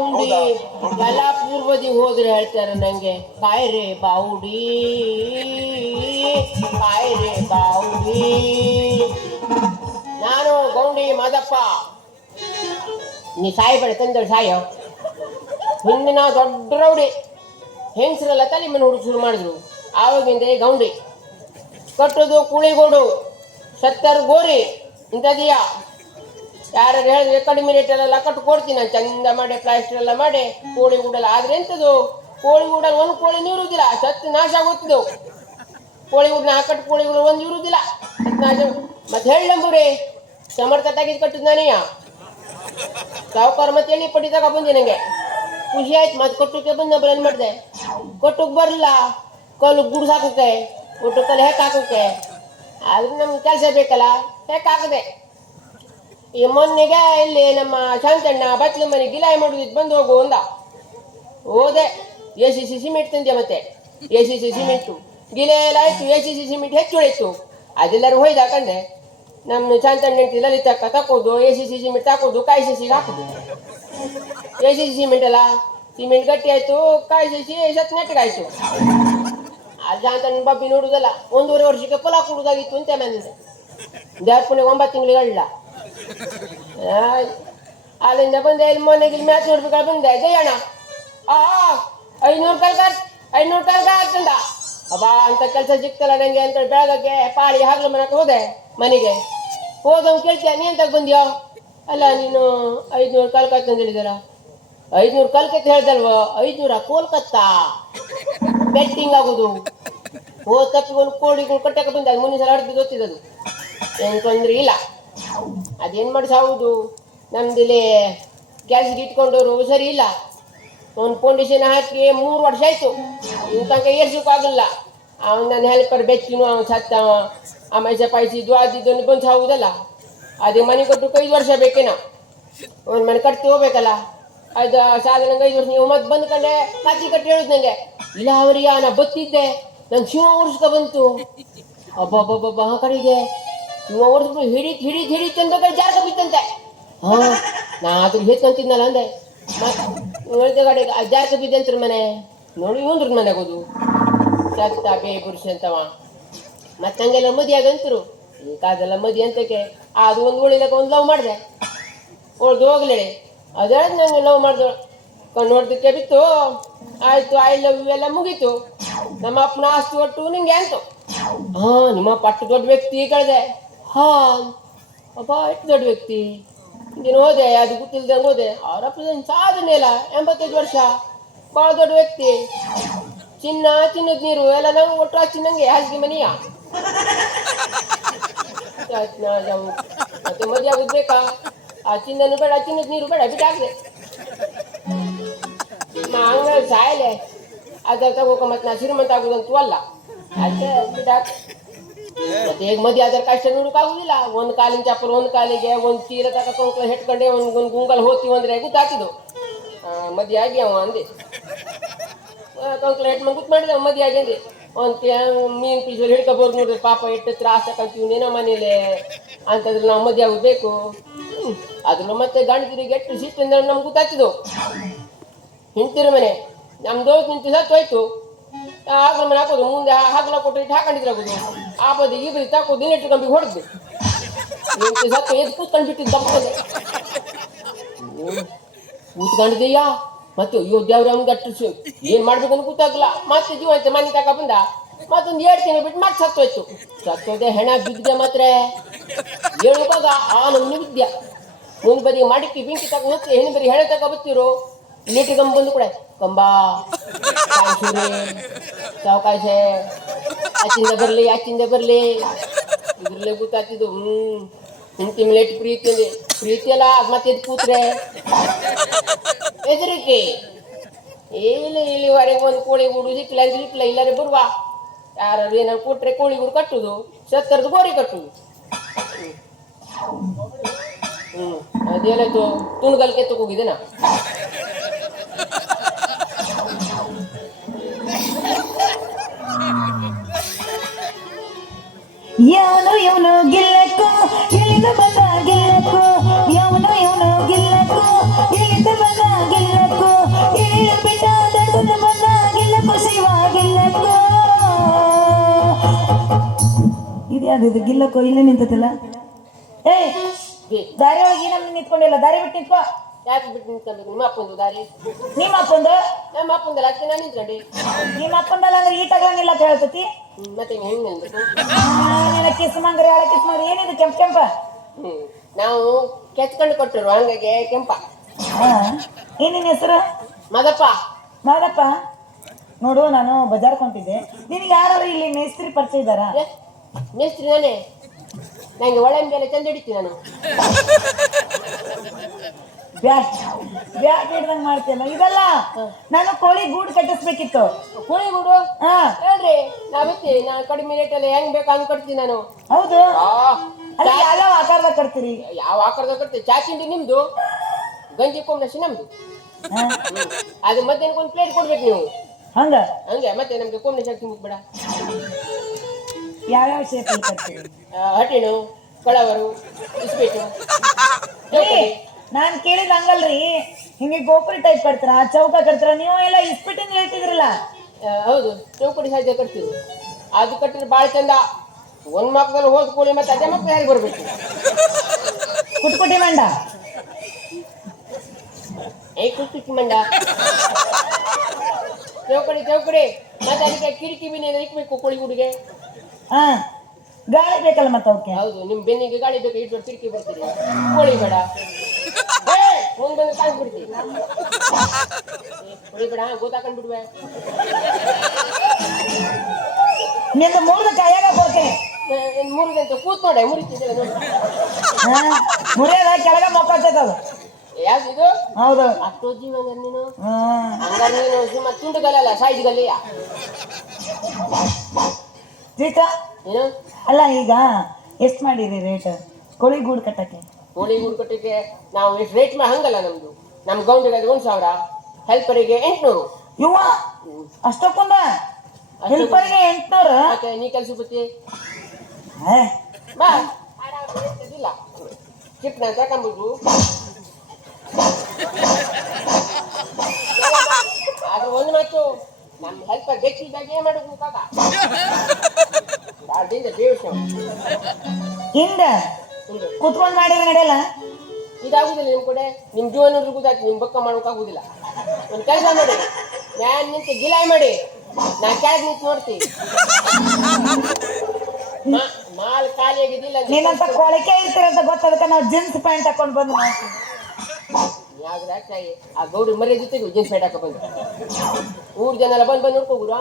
ಗೌಂಡಿ ಯಲ್ಲಾಪುರ ಬದಿಗೆ ಹೋದ್ರೆ ಹೇಳ್ತಾರೆ ನಂಗೆ ಕಾಯ್ರೆ ಬಾವುಡಿ ಕಾಯ್ರೆ ಬಾವುಡಿ. ನಾನು ಗೌಂಡಿ ಮಾದಪ್ಪ. ನೀ ಸಾಯ್ಬೇಡ ತಂದಳು ಸಾಯೋ. ಹಿಂದಿನ ದೊಡ್ಡ ರೌಡಿ ಹೆಂಗಸರೆಲ್ಲ ತಲೆ ಮನೆ ಹುಡುಗ ಶುರು ಮಾಡಿದ್ರು. ಆವಾಗಿಂದ ಗೌಂಡಿ ಕಟ್ಟೋದು ಕುಳಿಗೋಡು ಸತ್ತರ್ ಗೋರಿ ಇಂಥದೀಯ. ಯಾರು ಹೇಳಿದ್ರೆ ಕಡಿಮೆ ರೇಟಲ್ಲೆಲ್ಲ ಕಟ್ಟು ಕೊಡ್ತೀನಿ ನಾನು ಚಂದ ಮಾಡಿ ಪ್ಲಾಸ್ಟರ್ ಎಲ್ಲ ಮಾಡಿ ಕೋಳಿ ಗೂಡಲ್ಲ. ಆದ್ರೆ ಎಂಥದ್ದು ಕೋಳಿ ಗೂಡಲ್ಲಿ ಒಂದು ಕೋಳಿ ಇರುವುದಿಲ್ಲ, ಸತ್ತು ನಾಶ ಆಗುತ್ತಿದ್ದವು. ಕೋಳಿ ಗೂಡನ ಕಟ್ಟು ಕೋಳಿ ಗೂಡ ಒಂದು ಇರುವುದಿಲ್ಲ, ಸತ್ತು ನಾಶ. ಮತ್ತೆ ಹೇಳಂಬುರಿ ಸಮರ್ಥ ತೆಗೆದು ಕಟ್ಟಿದ್ ನಾನೆಯ ಸಾವುಕಾರ ಮತ್ತೆ ಎಣ್ಣೆ ಪಟ್ಟಿ ತಗೋ ಬಂದೆ. ನನಗೆ ಖುಷಿ ಆಯ್ತು. ಮತ್ತೆ ಕೊಟ್ಟಕ್ಕೆ ಬಂದ ಏನು ಮಾಡಿದೆ, ಕೊಟ್ಟಕ್ಕೆ ಬರಲ್ಲ ಕಲ್ಲು ಗುಡ್ಸ್ ಹಾಕೋಕೆ ಒಟ್ಟು ಕಲ್ಲು ಹೆಕ್ ಹಾಕೋಕೆ. ಆದ್ರೆ ನಮ್ಗೆ ಕೆಲಸ ಬೇಕಲ್ಲ, ಹೆಕ್ ಹಾಕದೆ. ಈ ಮೊನ್ನೆಗೆ ಇಲ್ಲಿ ನಮ್ಮ ಶಾಂತಣ್ಣ ಬಚ್ಚಲ ಮನೆ ಗಿಲಾಯಿ ಮಾಡೋದಿತ್ತು ಬಂದು ಹೋಗು ಅಂದ. ಹೋದೆ. ACC ಸಿಮೆಂಟ್ ತಂದೆ. ಮತ್ತೆ ACC ಸಿಮೆಂಟು ಗಿಲೆ ಎಲ್ಲ ಆಯ್ತು. ACC ಸಿಮೆಂಟ್ ಹೆಚ್ಚು ಉಳಿತು. ಅದೆಲ್ಲರೂ ಹೊಯ್ದು ಹಾಕಂಡೆ. ನಮ್ಮ ಶಾಂತಣ್ಣ ಹೇಳ್ತಿ ಲಲಿತಕ್ಕ ತಕೋದು ACC ಸಿಮೆಂಟ್ ತಕೋದು ಕಾಯಿ ಸಸಿಗೆ ಹಾಕೋದು. ACC ಸಿಮೆಂಟ್ ಅಲ್ಲ, ಸಿಮೆಂಟ್ ಗಟ್ಟಿ ಆಯ್ತು, ಕಾಯಿ ಸಸಿ ಸತ್ ನೆಟ್ಟಗಾಯ್ತು. ಅದು ಶಾಂತಣ್ಣ ಬಬ್ಬಿ ನೋಡುದಲ್ಲ. 1.5 ವರ್ಷಕ್ಕೆ ಫಲ ಕೊಡುದಾಗಿತ್ತು ಅಂತ ಮನೆಯಿಂದ ದೇವಪುಣೆಗೆ 9 ತಿಂಗಳಿಗಲ್ಲ. ಅಲ್ಲಿಂದ ಬಂದೆ. ಇಲ್ಲಿ ಮೊನ್ನೆಗೆ ಇಲ್ಲಿ ಮ್ಯಾಚ್ ನೋಡ್ಬೇಕಾದ್ರೆ ಬಂದೆ. ಜಯಣ್ಣ 500 ಕಲ್ಕ ಅಂತಂದ. ಅಬ್ಬಾ ಅಂತ ಕೆಲಸ ಸಿಕ್ತಲ್ಲ ನಂಗೆ ಅಂತ ಬೆಳಗ್ಗೆ ಪಾಳಿ ಹಾಗ್ಲ ಮನಕ್ಕೆ ಹೋದೆ. ಮನೆಗೆ ಹೋದವ್ ಕೇಳ್ತೀಯ ನೀ ಎಂತಾಗ ಬಂದ್ಯೋ. ಅಲ್ಲ ನೀನು 500 ಕಲ್ಕ ಅಂತ ಹೇಳಿದಾರ. 500 ಕಲ್ಕ ಅಂತ ಹೇಳ್ದಲ್ವ, 500 ಕೋಲ್ಕತ್ತಾ ಬೆಟ್ಟಿಂಗ್ ಆಗುದು. ತಪ್ಪಿ ಒಂದು ಕೋಳಿಗಳು ಕಟ್ಟಕ್ಕೆ ಬಂದ. ಅದು 3 ಸಲ ಹಡ್ದು ಗೊತ್ತಿದ್ದದು. ಏನು ತೊಂದ್ರೆ ಇಲ್ಲ. ಅದೇನು ಮಾಡಿ ಸಾವುದು. ನಮ್ದಿಲ್ಲಿ ಗ್ಯಾಸ್ಗೆ ಇಟ್ಕೊಂಡವರು ಸರಿ ಇಲ್ಲ. ಒಂದು ಫೌಂಡೇಶನ್ ಹಾಕಿ 3 ವರ್ಷ ಆಯ್ತು. ಇನ್ನು ತನಕ ಏರ್ಸೋಕ್ಕಾಗಲ್ಲ. ಅವನು ನನ್ನ ಹೆಲ್ಪರ್ ಬೆಚ್ಚಿನು ಅವನು ಸತ್ತವ. ಆಮೇಲೆ ಪಾಯಿಸಿದ್ದು ಆದಿದ್ದನ್ನು ಬಂದು ಸಾವುದಲ್ಲ. ಅದೇ ಮನೆ ಕಟ್ಟಕ್ಕೆ 5 ವರ್ಷ ಬೇಕೇನೋ. ಒಂದು ಮನೆ ಕಟ್ಟಿ ಹೋಗ್ಬೇಕಲ್ಲ. ಅದು ಸಾಲ ನಂಗೆ 5 ವರ್ಷ. ನೀವು ಮತ್ತೆ ಬಂದ್ಕೊಂಡೆ ಕಟ್ಟಿ ಹೇಳುದು ನನಗೆ. ಇಲ್ಲ ಅವರಿಗೆ ನಾ ಬತ್ತಿದ್ದೆ ನಂಗೆ ಶಿವ ಓಡಿಸ್ಕೊ ಬಂತು. ಅಬ್ಬಬ್ಬಬ್ಬ ಆ ಕಡೆಗೆ ಶಿವ ಓಡಿಸ್ಬಿಟ್ಟು ಹಿಡಿದು ತಂದ ಜಾರ್ಕ ಬಿತ್ತಂತೆ. ನಾ ಅದ್ರ ಹೆತ್ಕೊಂತಿದ್ನಲ್ಲ ಅಂದೆ. ಮತ್ತೆ ಹೇಳಿದ ಕಡೆಗೆ ಜಾರ್ಕ ಬಿದ್ದಂತ್ರ ಮನೆ ನೋಡಿ ಇವಂದ್ರ ಮನೆಗೆ ಹೋದು ಸತ್ತ ಬೇಬುರ್ಷ ಅಂತವ. ಮತ್ತೆ ಹಂಗೆಲ್ಲ ಮದಿ ಆಗಂತರು. ಈ ಕಾದೆಲ್ಲ ಮದಿ ಅಂತಕ್ಕೆ ಅದು ಒಂದು ಉಳಿಲಕ್ಕ ಒಂದು ಲವ್ ಮಾಡಿದೆ. ಉಳ್ದು ಹೋಗ್ಲೇಳಿ ಅದು ಹೇಳಿದ್ ನಂಗೆ ಲವ್ ಮಾಡ್ದಳು. ಕಣ್ಣು ಹೊಡೆದಕ್ಕೆ ಬಿತ್ತು. ಆಯ್ತು ಐ ಲವ್ ಯು ಎಲ್ಲ ಮುಗೀತು. ನಮ್ಮ ಅಪ್ಪನ ಆಸ್ತಿ ಒಟ್ಟು ನಿಂಗೆ ಅಂತು. ನಿಮ್ಮ ಪಟ್ಟು ದೊಡ್ಡ ವ್ಯಕ್ತಿ ಕಳೆದೆ. ಅಪ್ಪ ಎಷ್ಟು ದೊಡ್ಡ ವ್ಯಕ್ತಿ. ನೀನು ಹೋದೆ ಅದು ಗೊತ್ತಿಲ್ದಂಗೆ ಹೋದೆ. ಅವರಪ್ಪ ಸಾಧನೆ ಇಲ್ಲ. 85 ವರ್ಷ ಭಾಳ ದೊಡ್ಡ ವ್ಯಕ್ತಿ. ಚಿನ್ನದ ನೀರು ಎಲ್ಲ ನಾವು ಒಟ್ಟು ಹಚ್ಚಿನಂಗೆ ಹಾಸಿಗೆ ಮನೆಯ. ಮತ್ತೆ ಮದುವೆ ಆಗೋದು ಬೇಕಾ. ಆ ಚಿನ್ನನು ಬೇಡ, ಚಿನ್ನದ ನೀರು ಬೇಡ, ಬಿಟ್ಟಾಕ್ದೆ. ಹಂಗ ಸಾಯಲೆ ಅದ್ರ ತಗೋಕ. ಮತ್ತೆ ನಾ ಶ್ರೀಮಂತ ಆಗೋದಂತೂ ಅಲ್ಲ. ಅಷ್ಟೇ ಬಿಟ್ಟಾಕ. ಮತ್ತೆ ಈಗ ಮದುವೆ ಆದ್ರೆ ಕಷ್ಟ ನೋಡೋಕ್ಕಾಗುದಿಲ್ಲ. ಒಂದು ಕಾಲಿನ ಚಪ್ಪಲ್, ಒಂದು ಕಾಲಿಗೆ ಒಂದು ಚೀಲ ತಗೊಂಡು ಹೆಟ್ಕೊಂಡೆ ಒಂದು ಗುಂಗಲ್ ಹೋಗ್ತೀವಿ ಅಂದ್ರೆ ಗೊತ್ತಾಕಿದ್ದು. ಮದುವೆ ಆಗಿ ಅವ ಅಂದೆ ಕಂಕ್ಲ ಹೆಟ್ ಗುತ್ ಮಾಡಿದೆ. ಮದುವೆ ಆಗಿ ಅಂದೆ. ಒಂದು ಮೀನು ಪೀಸಲ್ಲಿ ಹಿಡ್ಕೊಬೋದು ನೋಡ್ರಿ. ಪಾಪ ಎಷ್ಟು ತ್ರಾಸ ತಗೊಂತೀವಿ ನೀನೋ ಮನೇಲಿ ಅಂತಂದ್ರೆ ನಾವು ಮದುವೆ ಆಗಬೇಕು. ಅದ್ರಲ್ಲೂ ಮತ್ತೆ ಗಂಡತಿರಿಗೆ ಎಷ್ಟು ಸಿಟ್ಟು ಅಂದ್ರೆ ನಮ್ಗೆ ಗೊತ್ತಾಗ್ತಿದ್ದು. ಹಿಂತಿರ ಮನೆ ನಮ್ಮ ದೋಸ್ತ್ ನಿಂತು ಸತ್ತೋಯ್ತು. ಆಗ್ಲ ಮನೆ ಹಾಕೋದು ಮುಂದೆ ಹಗ್ಲ ಕೊಟ್ಟು ಇಟ್ಟು ಹಾಕೊಂಡಿದ್ರಾಗೋದು. ಆ ಬದಿ ಈ ಬದಿ ತಾಕೋದು ದಿನ ಇಟ್ಟು ಕಂಬಿಗೆ ಹೊಡೆದು ನಿಂತು ಸತ್ತು ಎದ್ದು ಕೂತ್ಕೊಂಡು ಬಿಟ್ಟಿದ್ದು. ತಪ್ಪದೆ ಕೂತ್ಕೊಂಡಿದ್ದೀಯಾ. ಮತ್ತೆ ಅಯ್ಯೋ ದೇವ್ರ ಅವ್ನಿಗೆ ಅಷ್ಟು ಏನು ಮಾಡ್ಬೇಕಂತ ಗೊತ್ತಾಗಲ್ಲ. ಮತ್ತೆ ಜೀವ ಐತೆ ಮನೆ ತಕ ಬಂದ. ಮತ್ತೊಂದು 2 ತಿಂಗಳು ಬಿಟ್ಟು ಮತ್ತೆ ಸತ್ತೋಯ್ತು. ಸತ್ತೋದೆ ಹೆಣ ಬಿದ್ದೆ. ಮಾತ್ರ ಹೇಳುವಾಗ ನಮ್ಗೆ ವಿದ್ಯೆ ಮುಂದೆ ಬದಿ ಮಡಿಕೆ ಬೆಂಕಿ ತಗ ಹೊತ್ತು ಹೆಣ್ಣು ಬರೀ ಹೆಣ ತಕ ಬತ್ತಿರು. ಲೇಟಿ ಕಂಬ ಬಂದು ಕೂಡ ಕಂಬ ಸಾವಕಾಶ ಆಚಿಂದ ಬರಲಿ ಆಚಿಂದ ಬರಲಿ ಇದ್ರಲ್ಲೇ ಗೊತ್ತಾಗ್ತಿದ್ದು. ಇಂತಿ ಲೇಟ್ ಪ್ರೀತಿ ಅಲ್ಲ. ಮತ್ತೆ ಎದ್ದು ಕೂತ್ರೆ ಹೆದರಿಕೆ. ಇಲ್ಲಿವರೆಗೆ ಒಂದು ಕೋಳಿ ಗೂಡು ಸಿಕ್ಕಿಲ್ಲ ಇಲ್ಲರೆ ಬರುವ. ಯಾರು ಏನಾರು ಕೊಟ್ರೆ ಕೋಳಿ ಗೂಡು ಕಟ್ಟುದು, ಸತ್ತರದು ಗೋರಿ ಕಟ್ಟುದು. ಅದೇನಾಯ್ತು ತುಣಗಲ್ಕೆ ತಗೋಗಿದ್ದೇನಾ. ಯಾವನು ಗಿಲ್ಲಕ್ಕೋ ಎಲ್ಲಿಂದ ಬಂದ ಗಿಲ್ಲಕ್ಕೋ. ಯಾವನು ಗಿಲ್ಲಕ್ಕೋ ಎಲ್ಲಿಂದ ಬಂದ ಗಿಲ್ಲಕ್ಕೋ. ಯಾವ್ದು ಗಿಲ್ಲಕ್ಕೋ ಇಲ್ಲೇ ನಿಂತತಿಲ್ಲ. ಏಯ್ ದಾರಿ ಒಳಗೆ ಏನಮ್ಮ ನಿಂತ್ಕೊಂಡಿಲ್ಲ, ದಾರಿ ಬಿಟ್ಟು ನಿಂತ್ಕೋ. ಯಾಕೆ ಬಿಟ್ಟು ನಿಂತ್ಕೊಬೇಕು? ನಿಮ್ಮ ಅಪ್ಪಂದು ದಾರಿ. ನಿಮ್ಮ ಅಪ್ಪಂದು ನಮ್ಮ ಅಪ್ಪಂದಲ್ಲ, ಅದಕ್ಕೆ ನಾನು ನಿಂತ್ಕೊಂಡೆ. ನಿಮ್ಮ ಅಪ್ಪಂದಲ್ಲ ಅಂದ್ರೆ ಈ ತಗೊಂಡಿಲ್ಲ ಅಂತ ಹೇಳ್ತತಿ. ಮತ್ತೆ ಹೆಂಗ್ ನಿಲ್ಬೇಕು? ಕಿಸ್ಮಂಗ್ರಿ ಹಳೆ ಕಿಸ್ಮಂಗ್ರಿ ಏನಿದು ಕೆಂಪ ಕೆಂಪ? ನಾವು ಕೆಚ್ಕೊಂಡು ಕೊಟ್ಟರು, ಹಂಗಾಗಿ ಕೆಂಪ. ಏನಿನ ಹೆಸರು? ಮದಪ್ಪ. ಮಾದಪ್ಪ. ನೋಡು, ನಾನು ಬಜಾರ್ ಕೊಂತಿದ್ದೆ. ನಿನ್ಗೆ ಯಾರು ಇಲ್ಲಿ ಮೇಸ್ತ್ರಿ ಪರಿಚಯ ಇದ್ದಾರಾ? ಮೇಸ್ತ್ರಿ ನಾನೇ. ನಂಗೆ ಒಳ್ಳೆ ಮೇಲೆ ಚಂದ ಹಿಡಿತೀನಿ ನಾನು. ಬ್ಯಾಟ್ ಬ್ಯಾಟ್ ಹಿಡ್ದಂಗ್ ಮಾಡ್ತೀಯಲ್ಲ. ಇದಲ್ಲ, ನಾನು ಕೋಳಿ ಗೂಡು ಕಟ್ಟಿಸ್ಬೇಕಿತ್ತು. ಕೋಳಿ ಗೂಡು? ಹಾ ಹೇಳ್ರಿ, ನಾವಿರ್ತೀವಿ. ನಾನು ಕಡಿಮೆ ರೇಟಲ್ಲಿ ಹೆಂಗ್ ಬೇಕು ಹಂಗ್ ಕಟ್ತೀನಿ ನಾನು. ಹೌದು, ಅಲ್ಲಿ ಯಾವ ಆಕಾರದಾಗ ಕಟ್ತೀರಿ? ಯಾವ ಆಕಾರದಾಗ ಕಟ್ತೀವಿ? ಚಾಚಿಂಡಿ ನಿಮ್ದು, ಗಂಜಿ ಕೊಂಬಸಿ ನಮ್ದು. ಅದು ಮಧ್ಯಾಹ್ನ ಒಂದು ಪ್ಲೇಟ್ ಕೊಡ್ಬೇಕು ನೀವು. ಹಂಗೆ ಮತ್ತೆ ನಮ್ಗೆ ಕೊಂಬಸಿ ಹಾಕಿ ಮುಟ್ಬೇಡ. ಯಾವ್ಯಾವ ಶೇಪಲ್ಲಿ ಕಟ್ತೀರಿ? ಹಟಿಣು, ಕಳವರು, ಇಸ್ಪೀಟು. ನಾನ್ ಕೇಳಿದ್ ಹಂಗಲ್ರಿ, ಹಿಂಗೆ ಗೋಪುರ ಟೈಪ್ ಕಟ್ತೀರಾ, ಚೌಕ ಕಟ್ತೀರಾ? ನೀವು ಎಲ್ಲ ಇಸ್ಪಿಟ್ಟಿಂದ ಹೇಳ್ತಿದ್ರಲ್ಲ. ಹೌದು, ಚೌಕಡಿ ಸಾಧ್ಯ ಕಟ್ತೀವಿ. ಅದು ಕಟ್ಟಿದ್ರೆ ಭಾಳ ಚಂದ. ಒಂದ್ ಮಕ್ಕದಲ್ಲಿ ಹೋದ್ ಕೂಡಿ ಮತ್ತೆ ಅದೇ ಮಕ್ಕಳು ಯಾರಿಗೆ ಬರ್ಬೇಕು? ಕುಟ್ಕುಟಿ ಮಂಡ. ಕುಟ್ಟಿ ಮಂಡ, ಚೌಕಡಿ ಮತ್ತೆ ಅದಕ್ಕೆ ಕಿಟಕಿ ಬಿನಿ ಇಕ್ಬೇಕು ಕೋಳಿ ಗುಡಿಗೆ. ಹಾ, ಗಾಳಿ ಬೇಕಲ್ಲ ಮತ್ತೆ ಅವಕ್ಕೆ. ಹೌದು, ನಿಮ್ ಬೆನ್ನಿಗೆ ಗಾಳಿ ಬೇಕು. ಇಟ್ಟು ಕಿಟಕಿ ಬರ್ತೀರಿ, ಕೋಳಿ ಬೇಡ. ಮುಂದ್ ಬಂದು ಕಾಣ್ಬಿಡ್ತೀವಿ. ಕೋಳಿ ಬೇಡ, ಗೊತ್ತಾಕೊಂಡ್ ಬಿಡ್ವೆ. ನಿಂದ 3 ಕಾಯಾಗ ಬೋಕೆ ಮುರಿದಂತ ಕೂತ್ ನೋಡೆ, ಮುರಿತಿದ್ದಿಲ್ಲ ನೋಡಿ. ಮುರಿಯದ ಕೆಳಗ ಮೊಕ್ಕಾಗ್ತದ. ಯಾವ್ದು? ಹೌದು, ಅಷ್ಟು ಜೀವ ನೀನು. ಹಂಗಾರೆ ನೀನು ಸುಮ್ಮ ತುಂಡುಗಲ್ಲ, ಸೈಜ್ ಗಲ್ಲಿಯ ಏನು? ಅಲ್ಲ, ಈಗ ಎಷ್ಟು ಮಾಡಿರಿ ರೇಟ್ ಕೋಳಿ ಗೂಡು ಕಟ್ಟಕ್ಕೆ? ಕೋಳಿ ಗೂಡು ಕಟ್ಟಕ್ಕೆ ನಾವು ಎಷ್ಟು ರೇಟ್ ಮಾಡಿ ಹಂಗಲ್ಲ ನಮ್ದು. ನಮ್ ಗೌಂಡಿಗೆ 1,000, ಹೆಲ್ಪರಿಗೆ 800. ಇವ ಅಷ್ಟಕ್ಕೊಂದ ಹೆಲ್ಪರ್ಗೆ 800? ಮತ್ತೆ ನೀ ಕೆಲಸ ಬತ್ತಿ ಬಾ, ಇಲ್ಲ ಚಿಪ್ ನಾನು ತಕೊಂಡ್ಬಿಟ್ಟು. ಆದ್ರೆ ಒಂದು ಮಾತು, ನಮ್ಮ ಹೆಲ್ಪರ್ ಬೆಕ್ಕಿದಾಗ ಏನ್ ಮಾಡೋದು ಕಾಕ? ಹಿಂದ ಕುತ್ಕೊಂಡ್ ಮಾಡಿದ್ರೆ ನಡೆಯಲ್ಲ. ಇದಾಗುದಿಲ್ಲ ನಿಮ್ ಕಡೆ. ನಿಮ್ ಜೀವನ ಗೊತ್ತಾಯ್ತು, ನಿಮ್ ಬಕ್ಕ ಮಾಡೋಕ್ಕಾಗುದಿಲ್ಲ. ಒಂದು ಕೆಲಸ ಮಾಡಿ, ಮ್ಯಾನ್ ನಿಂತು ಗಿಲಾಯಿ ಮಾಡಿ, ನಾ ಕೆಳಗೆ ನಿಂತು ನೋಡ್ತೀವಿ. ಮಾಲ್ ಖಾಲಿ ಆಗಿದ್ದಿಲ್ಲ. ನೀನಂತ ಕೊಳಕೆ ಇರ್ತೀರಂತ ಗೊತ್ತದಕ್ಕೆ ನಾವು ಜೀನ್ಸ್ ಪ್ಯಾಂಟ್ ಹಾಕೊಂಡು ಬಂದು ಮಾಡ್ತೀವಿ. ಆ ಗೌಡಿ ಮರ್ಯ ಜೊತೆಗೆ ಜೀನ್ಸ್ ಪ್ಯಾಂಟ್ ಹಾಕ ಬಂದು ಊರ್ ಜನ ಎಲ್ಲ ಬಂದು ನೋಡ್ಕೋಗುರ.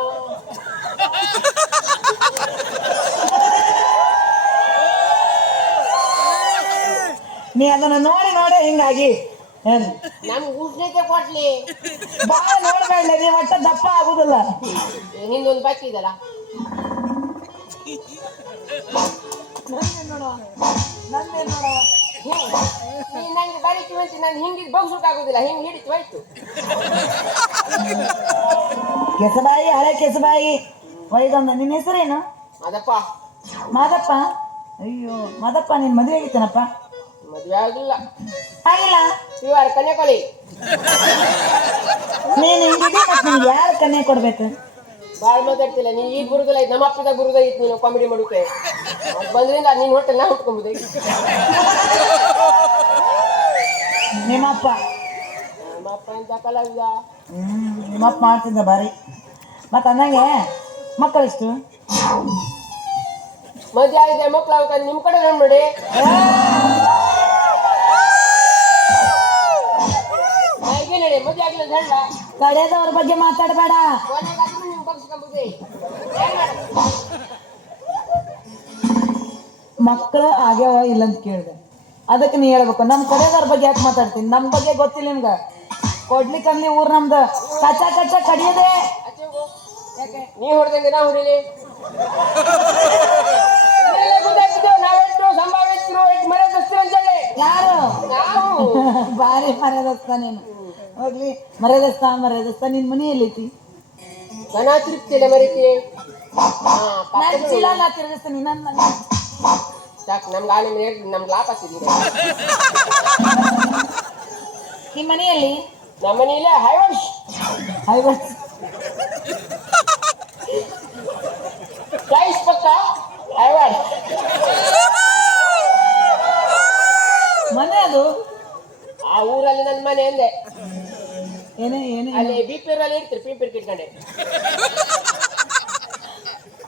ನೀ ಅದನ್ನ ನೋಡಿ ಹಿಂಗಾಗಿ ನಮ್ಗೆ ಉಷ್ಣತೆ ಕೊಡ್ಲಿ. ಬಾಳ ನೋಡ್ಬೇಡ, ನೀವ್ ಒಟ್ಟ ದಪ್ಪ ಆಗುದಿಲ್ಲ. ನಿಂದೊಂದು ಬಾಕಿ ಇದಲ್ಲ. ನಂಗೆ ಬರೀತಿ ಬಂತು, ನಾನು ಹಿಂಗಿದ್ ಬಗ್ಸೋಕ್ಕಾಗೋದಿಲ್ಲ. ಹಿಂಗೆ ಹಿಡಿತು ಹೋಯ್ತು. ಕೆಸಬಾಯಿ, ಹಳೆ ಕೆಸಬಾಯಿ ಒಯ್ದೊಂದು. ನಿನ್ನ ಹೆಸರೇನು? ಮಾದಪ್ಪ. ಮಾದಪ್ಪ? ಅಯ್ಯೋ ಮಾದಪ್ಪ, ನಿನ್ ಮದುವೆ ಆಗಿತ್ತೇನಪ್ಪ? ಮದುವೆ ಆಗಿಲ್ಲ. ಇವಾರ ಕನ್ಯಾಕೋಳಿ. ನೀನು ಹಿಂಗಿದೆ, ಮತ್ತೆ ನಿಮ್ಗೆ ಯಾರು ಕನ್ಯಾ ಕೊಡ್ಬೇಕು? ಭಾಳ ಮಾತಾಡ್ತಿಲ್ಲ ನೀನು. ಈಗ ಬರುದಿಲ್ಲ, ನಮ್ಮ ಅಪ್ಪದಾಗ ಬರುದಾಗಿತ್ತು. ನೀನು ಕಾಮಿಡಿ ಮಾಡೋಕೆ ಬಂದ್ರಿಂದ ನೀನು ಹೋಟೆಲ್ ನಾ ಹುಟ್ಕೊಂಬುದು. ನಿಮ್ಮಪ್ಪ ಅಂತ ಕಲಾವಿದ. ನಿಮ್ಮಪ್ಪ ಮಾಡ್ತಿದ್ದ ಬಾರಿ. ಮತ್ತೆ ಅಂದಂಗೆ ಮಕ್ಕಳಿಷ್ಟು? ಮದುವೆ ಆಗಿದೆ, ಮಕ್ಳು ಆಗ್ತಾರೆ. ನಿಮ್ಮ ಕಡೆ ನೋಡಿ. ಮದುವೆ ಆಗಿಲ್ಲ ಹೇಳ. ಕಡೆದವ್ರ ಬಗ್ಗೆ ಮಾತಾಡಬೇಡ. ಮಕ್ಕಳು ಆಗ್ಯಾವ ಇಲ್ಲಂತ ಕೇಳಿದೆ, ಅದಕ್ಕೆ ನೀ ಹೇಳ್ಬೇಕು. ನಮ್ಮ ಕಡೆದವ್ರ ಬಗ್ಗೆ ಯಾಕೆ ಮಾತಾಡ್ತೀನಿ? ನಮ್ಮ ಬಗ್ಗೆ ಗೊತ್ತಿಲ್ಲ ನಿಮ್ಗೆ. ಕೊಡ್ಲಿಕ್ಕೆ ಅಲ್ಲಿ ಊರ್ ನಮ್ದು ಕಚ್ಚ ಕಚ್ಚ ಕಡಿಯದೆ. ನೀ ಹೊಡೆದಂಗೆ ನಾ ಹೊಡಿಲಿ. ಯಾರು ಬಾರಿ ಮರ್ಯಾದಸ್ತ ನೀನು. ಹೋಗ್ಲಿ, ಮರ್ಯಾದಸ್ತ ನಿನ್ ಮನೆಯಲ್ಲೈತಿ. ದನ ತಿರುಗ್ತಿಲ್ಲ ಮರೀತಿ. ನಾನು ಚೀಲ ತಿರುಗಿಸ್ತೀನಿ ನನ್ನ ಮನೆ. ಸಾಕು, ನಮ್ಗೆ ಲಾಭ ಆಗ್ತಿದ್ದೀರಿ. ನಿಮ್ಮ ಮನೆಯಲ್ಲಿ? ನಮ್ಮ ಮನೆಯಲ್ಲ ಹೈವರ್ಸ್ ಹೈವರ್ಸ್ ಪ್ರೈಸ್ ಪಕ್ಕ ಅಯ್ಯವಾಡ ಮನೆ ಅದು ಆ ಊರಲ್ಲಿ ನನ್ನ ಮನೆ ಅಂದೆ. ಏನೇ ಏನೇ ಅಲ್ಲಿ ಬಿಪಿರಲ್ಲಿ ಇರ್ತೀರಿ ಪಿಂಪಿರ್ ಕಿಟ್ಕೊಂಡೆ.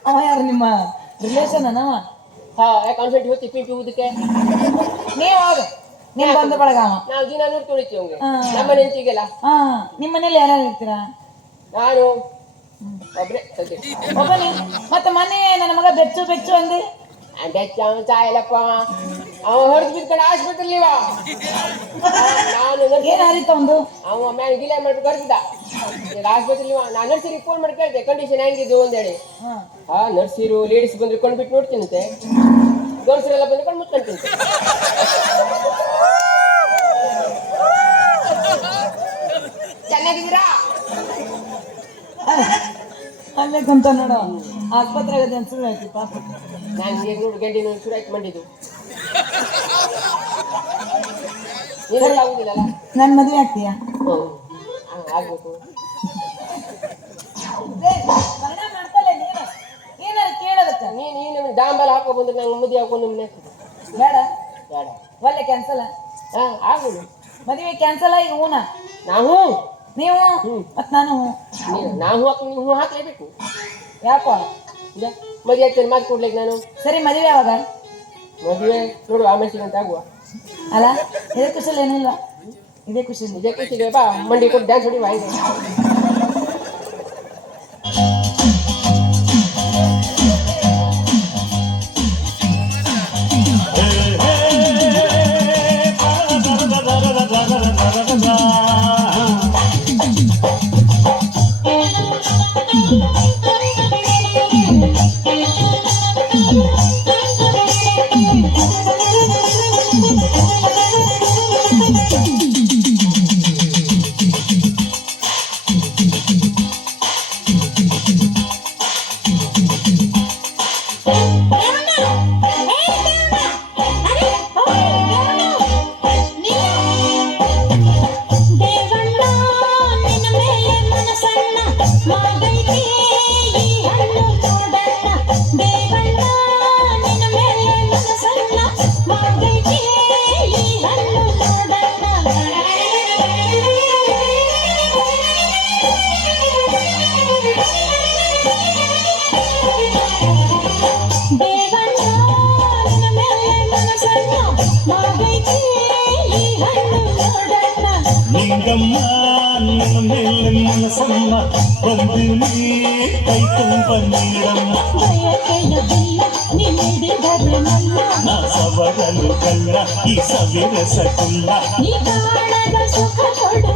ಅವ ಯಾರು ನಿಮ್ಮ ರಿಲೇಷನ್ ಅವ? ಹಾ ಯಾಕೆ ಅನ್ಸೆಟ್ ಹೋಗ್ತಿ ಪಿಂಪಿ ಊದಕ್ಕೆ? ನೀವು ಹೋಗ ನಿಮ್ ಬಂದ ಬಳಗ ಅವ. ನಾವು ದಿನ ನೋಡಿ ತುಳಿತೀವಿ ಅವ್ಗೆ. ಹಾ. ನಮ್ಮ ಮನೆ ಅಂತಿಗೆಲ್ಲ ಹಾ ನಿಮ್ಮ ಮನೇಲಿ ಯಾರ್ಯಾರು ಇರ್ತೀರಾ? ನಾನು ಒಬ್ರೆ ಸದ್ಯ. ಒಬ್ಬನೇ? ಮತ್ತೆ ಮನೆ ನನ್ನ ಮಗ ಬೆಚ್ಚು ಬೆಚ್ಚು ಅಂದೆ. ಬೆಚ್ಚ ಅವನು ಚಾಯಲ್ಲಪ್ಪ, ಅವ ಹೊರದು ಬಿದ್ಕೊಂಡು ಆಸ್ಪತ್ರೆಲಿವ. ನಾನು ಏನ್ ಹರಿತ ಒಂದು ಅವ ಮ್ಯಾನ್ ಗಿಲೆ ಮಾಡ್ಬಿಟ್ಟು ಕರ್ತಿದ್ದ. ಈಗ ಆಸ್ಪತ್ರೆಲಿ ನಾನು ನರ್ಸರಿಗೆ ಫೋನ್ ಮಾಡಿ ಕೇಳಿದೆ ಕಂಡೀಷನ್ ಹೆಂಗಿದ್ದು ಅಂತೇಳಿ. ಹಾ ಆ ನರ್ಸಿರು ಲೇಡೀಸ್ ಬಂದ್ರೆ ಕೊಂಡ್ಬಿಟ್ಟು ನೋಡ್ತೀನಂತೆ, ಗೌಡ್ಸರೆಲ್ಲ ಬಂದ್ರೆ ಕೊಂಡು ಮುಚ್ಕೊಂತೀನಿ. ಚೆನ್ನಾಗಿದ್ದೀರಾ? ಅಲ್ಲೇ ಕುಂತ ನೋಡು ಆಸ್ಪತ್ರೆ ಆಗದೆ ಅನ್ಸುದು ಆಯ್ತು ಪಾಪ. ನಾನು ಈಗ ನೋಡಿ ಗಂಡಿನ ಶುರು ಆಯ್ತು ಮಂಡಿದ್ದು. ನೀನೆಲ್ಲ ಆಗುದಿಲ್ಲಲ್ಲ? ನನ್ ಮದ್ವೆ ಆಗ್ತೀಯಾ? ಹ್ಞೂ ಆಗ್ಬೇಕು. ಮಾಡ್ತಲೇ ನೀನು ಏನಾರು ಕೇಳೋದಕ್ಕ ನೀನು ಡಾಂಬಲ್ ಹಾಕೋ ಬಂದ್ರೆ ನಂಗೆ ಮದುವೆ ಹಾಕೊಂಡು ನಿಮ್ಮನೆ ಬೇಡ ಬೇಡ. ಒಳ್ಳೆ ಕ್ಯಾನ್ಸಲ್. ಹಾಂ ಆಗುದು. ಮದುವೆ ಕ್ಯಾನ್ಸಲ್ ಆಗಿ ಹೂನ ನಾವು ನೀವು ಮತ್ ನಾನು ನಾವು ನೀವು ಹಾಕ್ಲೇಬೇಕು. ಯಾಕೋ ಮದುವೆ ಆಗ್ತೇನೆ ಮಾತು ಕೊಡ್ಲಿಕ್ಕೆ ನಾನು. ಸರಿ ಮದುವೆ ಯಾವಾಗ? ಮದುವೆ ನೋಡು ಆಮೇಲೆ ಸಿಗಂತ ಆಗುವ. ಅಲ್ಲ ಇದೇ ಖುಷಿಲಿ ಏನಿಲ್ಲ, ಇದೇ ಖುಷಿಲಿ. ನಿಜ ಖುಷಿಗೆ ಬಾ ಮಂಡಿ ಕೊಟ್ಟು ಡ್ಯಾನ್ಸ್ ಹೊಡಿ ಬಾಯಿಗೆ. ಲಿಂಗಮ್ಮ ನಿನ್ನ ಮೇಲೆ ಮನಸಮ್ಮ ಬಂದು ನೀ ಕೈ ತುಂಬ ನೀರಮ್ಮ ನಾ ಸವರಲು ಕಲ್ಲ ಈ ಸವಿರಸ ಕುಲ್ಲ ಸುಖ ಕೊಡು